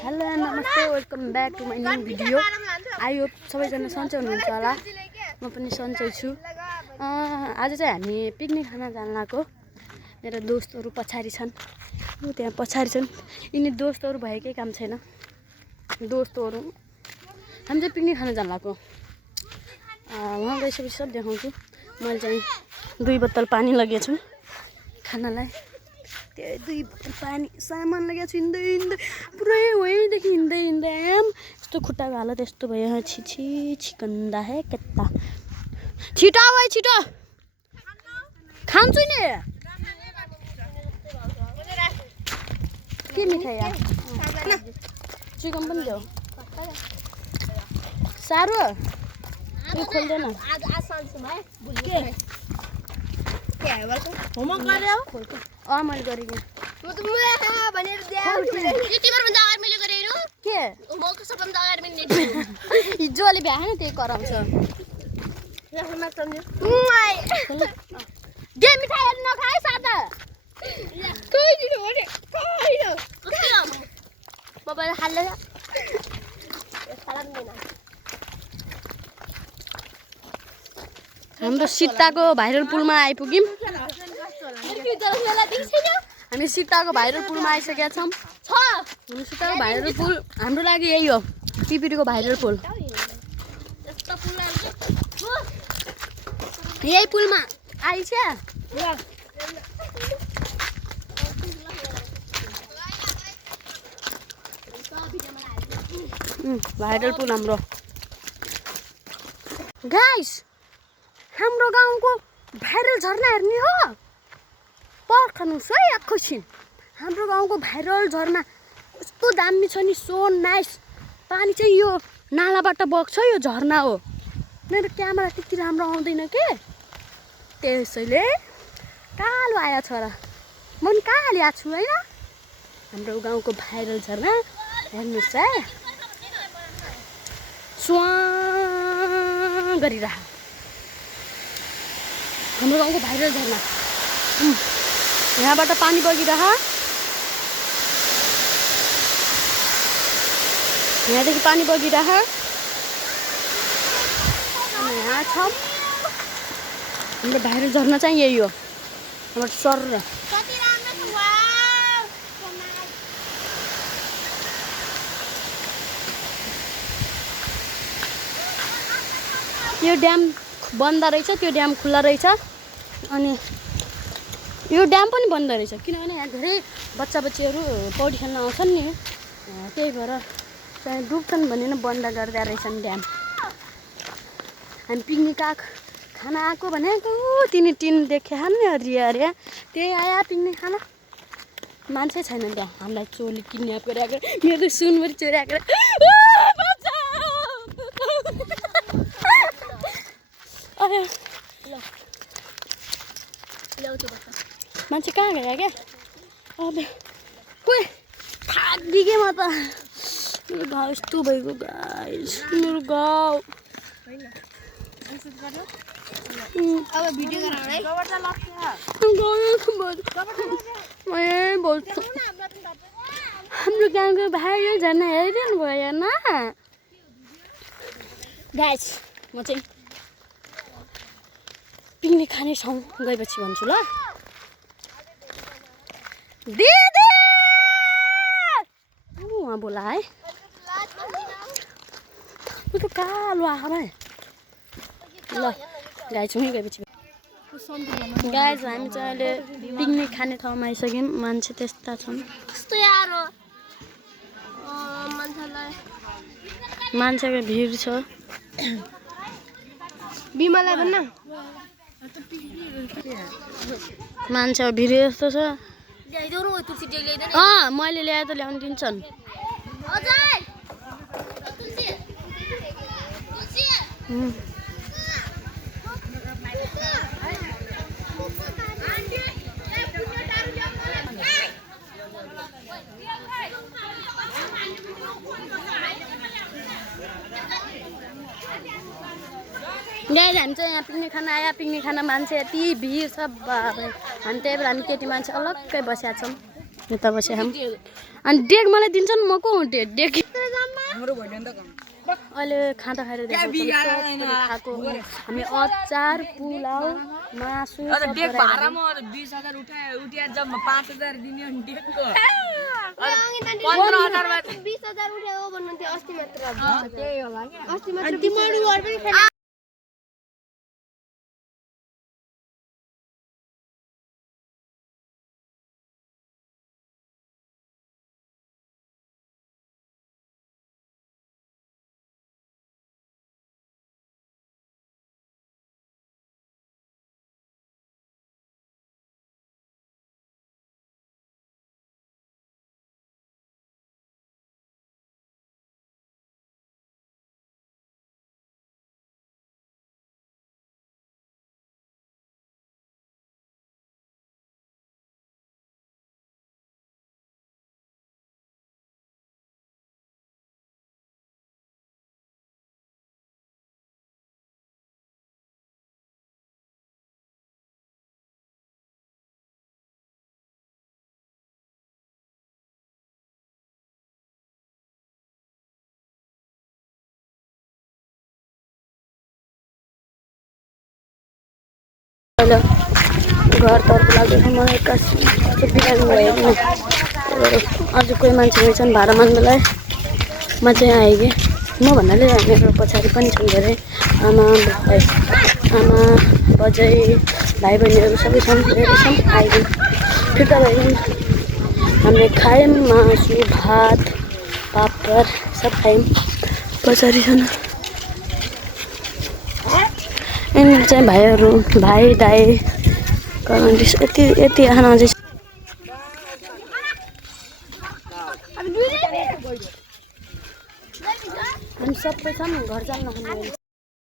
Hello नमस्ते welcome back to my new video. I hope सबैजना सन्चै हुनुहुन्छ होला। म पनि सन्चै छु। आज चाहिँ हामी पिकनिक खान जान लागेको। मेरो दोस्तहरू पछाडि छन्, त्यहाँ पछाडि छन्। यिनी दोस्तहरू भएकै काम छैन। दोस्तहरू हामी चाहिँ पिकनिक खान जान लागेको। वहाँ गइसकेपछि सब देखाउँछु। मैले चाहिँ 2 बोतल पानी लगेको छु खानालाई। त्यो 2 बोतल पानी सामान लगेको छु। हिँड्दै पुरै वहीँदेखि हिँड्दै आम यस्तो खुट्टाको हालत यस्तो भयो। छिछि छिकन्दा है केता छिटो आऊ छिटो खान्छु नि। के मिठाई या चिकन पनि देऊ। सारो यो खोल्दैन होमवर्क गर्यो मैले गरेँ के हिजो अलि भ्याएन त्यही कराउँछ। दे मिठाईहरू नखाए सादा हाम्रो सिट्टाको भाइरल पुलमा आइपुग्यौँ। हामी सिट्टाको भाइरल पुलमा आइसकेका छौँ। हामी सिट्टाको भाइरल पुल हाम्रो लागि यही हो, पिपिटीको भाइरल पुल। यही पुलमा आइछ भाइरल पुल हाम्रो। गाइस हाम्रो गाउँको भाइरल झरना हेर्ने हो पर्खनुस् है एकैछिन। हाम्रो गाउँको भाइरल झरना कस्तो दामी छ नि, सो नाइस। पानी चाहिँ यो नालाबाट बग्छ, यो झरना हो। मेरो क्यामेरा त्यति राम्रो आउँदैन के, त्यसैले कालो आयो छोरा। म पनि कालो आएको छु होइन। हाम्रो गाउँको भाइरल झरना हेर्नुहोस् है, स्वाँ गरिरह। हाम्रो गाउँको भाइरल झरना यहाँबाट पानी बगिरह। यहाँदेखि पानी बगिरह। यहाँ छ हाम्रो भाइरल झरना चाहिँ यही हो। हाम्रो सर यो ड्याम बन्द रहेछ, त्यो ड्याम खुल्ला रहेछ। अनि यो ड्याम पनि बन्द रहेछ किनभने यहाँ धेरै बच्चाबच्चीहरू पौडी खेल्न आउँछन् नि, त्यही भएर चाहिँ डुब्छन् भने नै बन्द गर्दा रहेछन् ड्याम। हामी पिकनिक खाना आएको भनेको तिनी टिन देखे नि हरिया हरिया, त्यही आयो पिकनिक खाना। मान्छे छैन त्यहाँ। हामीलाई चोली किडन्याप गरेर मेरो सुनभरि चोर्याएर मान्छे कहाँ गयो क्या? अब कोही थाकिदिएँ म त। मेरो घाउ यस्तो भएको गाइस, मेरो घाउ। अब भिडियो गराउँ है। हाम्रो गाउँको भाइरल झरना हेरिदिनु भएन गाइस। म चाहिँ पिकनिक खाने ठाउँ गएपछि भन्छु ल। दिदी उहाँ बोला है, उ त कालो आएको भाइ। ल गाइस उहीँ गएपछि गाइस हामी चाहिँ अहिले पिकनिक खाने ठाउँमा आइसक्यौँ। मान्छे त्यस्ता छन्, कस्तो यार हो मान्छेको भिड छ। बिमललाई भन्न मान्छेको भिड यस्तो छ। मैले ल्याए त ल्याउनु दिन्छन्। गाइस हामी चाहिँ यहाँ पिकनिक खान आयो। पिकनिक खान मान्छे यति भिड छ, हामी त्यही भएर हामी केटी मान्छे अलग्गै बसेका छौँ। यता बसे हामी अनि डेक मलाई दिन्छ नि म को हुँ डेक अहिले खाँदा खाएर खाएको हामी अचार पुलाउ मासु डेक भाडामा 20,000 उठ्या जम्मा 5,000 दिने अनि डेकको 15,000 मा 20,000 उठ्यो भन्नुहुन्थ्यो अस्ति मात्र त्यही होला के अस्ति मात्र तिमीहरु घर पनि खेल घरतर्फ लाग्दैछ मलाई कस्तो बिरामी भयो नि अझ कोही मान्छे रहेछन् भाडा माग्नलाई म चाहिँ आएँ कि म भन्नाले मेरो पछाडि पनि छन् धेरै आमा बजै भाइ बहिनीहरू सबै छन् धेरै छन् आइदिउँ फिर्ता भइदिउँ हामीले खायौँ मासु भात पापड सब खायौँ पछाडि छन् यहाँनिर चाहिँ भाइहरू भाइ दाइ कमेन्टिस यति खाना अझै हामी सबै छौँ घर जानु